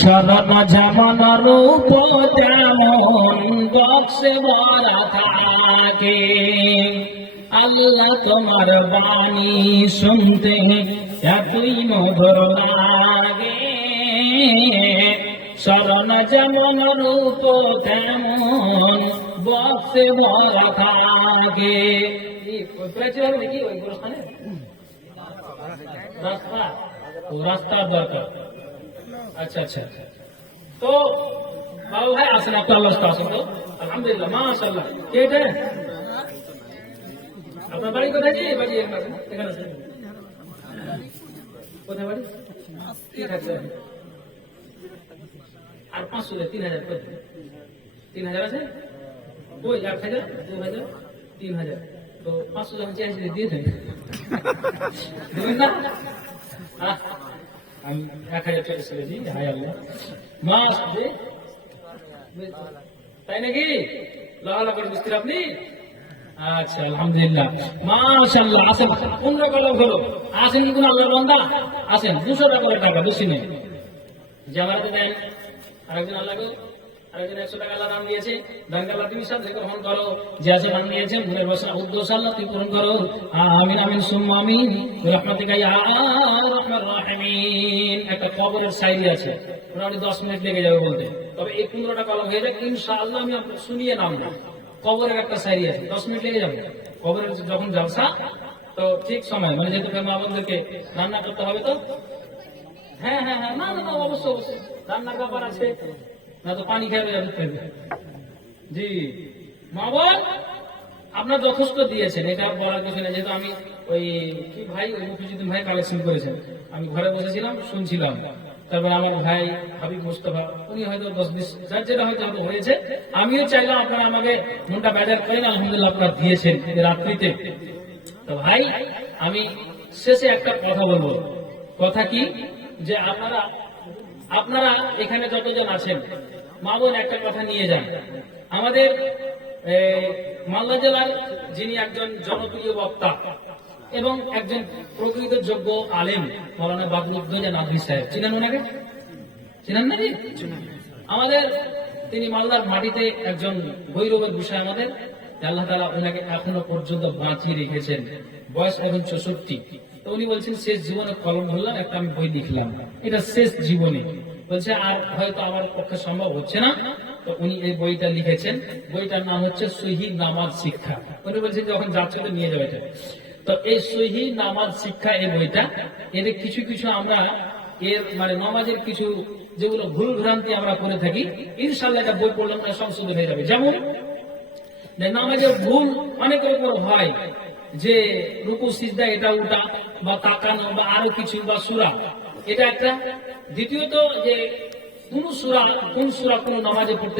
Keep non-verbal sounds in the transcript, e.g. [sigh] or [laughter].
শরণ যেমন রূপ তেমন বক্সে ভরা থাকে আল্লাহ তোমার বাণী শুনতে এতই মধুর লাগে। শরণ যেমন রূপ তেমন বক্সে ভরা থাকে রাস্তা। রাস্তার দরকার। আচ্ছা আচ্ছা। তো, বাবু ভাই, আসেন, আপনার অবস্থা আসেন তো। আলহামদুলিল্লাহ মাশাল্লাহ কে এটা? আপনার বাড়ি কোথায় জি? বাড়ি এখানে? কোথায় বাড়ি? ঠিক আছে আর পাঁচশো তিন হাজার কত? তিন হাজার আছে? ওই এক হাজার, দু হাজার, তিন হাজার। তো পাঁচশো যখন চেয়েছি দিয়ে দেবেন [laughs] না? আমি এক হাজার টাকা ছেড়েছি, হাই আল্লাহ। মাস দে তাই নাকি? লাগালা করে বুঝতে আপনি? আচ্ছা আলহামদুলিল্লাহ। মাশাল্লাহ আসেন। পনেরো কলম আসেন কিন্তু আল্লাহর বান্দা? আসেন। দুশো টাকা টাকা, বেশি নেই। জামাতে দেন। আরেকজন আল্লাহকে কবরের একটা শায়রি আছে, দশ মিনিট লেগে যাবে। কবরের যখন জলসা, তো ঠিক সময় মানে যেহেতু মা রান্না করতে হবে তো? হ্যাঁ হ্যাঁ হ্যাঁ না না, অবশ্যই অবশ্যই। রান্নার ব্যাপার আছে। না তো পানি খেয়ে যাবে ফেলবে জি। মা বল আপনার যথেষ্ট দিয়েছেন, এটা বলার কিছু না যেহেতু আমি ওই কি ভাই ওই মুফিজুদ্দিন ভাই কালেকশন করেছেন। আমি ঘরে বসেছিলাম, শুনছিলাম। তারপর আমার ভাই হাবিব মুস্তফা, উনি হয়তো দশ বিশ, যার যেটা হয়তো হয়তো হয়েছে, আমিও চাইলাম আপনারা আমাকে মনটা বেজার করেন, আলহামদুলিল্লাহ আপনারা দিয়েছেন রাত্রিতে। তো ভাই, আমি শেষে একটা কথা বলব। কথা কি? যে আপনারা আপনারা এখানে যতজন আছেন, মা বোন একটা কথা নিয়ে যান। আমাদের মালদা জেলার যিনি একজন জনপ্রিয় বক্তা এবং একজন প্রকৃত যোগ্য আলেম, মৌলানা বাবুদ্দোজা নাদরি সাহেব। চিনেন ওনাকে চিনেন নাকি? আমাদের, তিনি মালদার মাটিতে একজন গৌরবের বিষয় আমাদের। আল্লাহ তালা ওনাকে এখনও পর্যন্ত বাঁচিয়ে রেখেছেন। বয়স এখন চৌষট্টি। উনি বলছেন, শেষ জীবনে কলম ধরলাম, একটা আমি বই লিখলাম। এটা শেষ জীবনে। বলছে, আর হয়তো আমার পক্ষে সম্ভব হচ্ছে না। তো উনি এই বইটা লিখেছেন। বইটার নাম হচ্ছে সহি নামাজ শিক্ষা। উনি বলছেন যখন যাচ্ছে তো নিয়ে যাবে এটা। তো এই সহি নামাজ শিক্ষা এই বইটা, এদের কিছু কিছু আমরা এর মানে নামাজের কিছু যেগুলো ভুল ভ্রান্তি আমরা করে থাকি ইনশাল্লাহ এটা বই পড়লে সংশোধন হয়ে যাবে। যেমন নামাজের ভুল অনেক রকম হয়। যে রুকু সিজদা এটা উঠা বা তাকানো বা আরও কিছু বা সুরা। এটা একটা। দ্বিতীয়ত যে কোন সুরা কোন সুরা কোন নামাজে পড়তে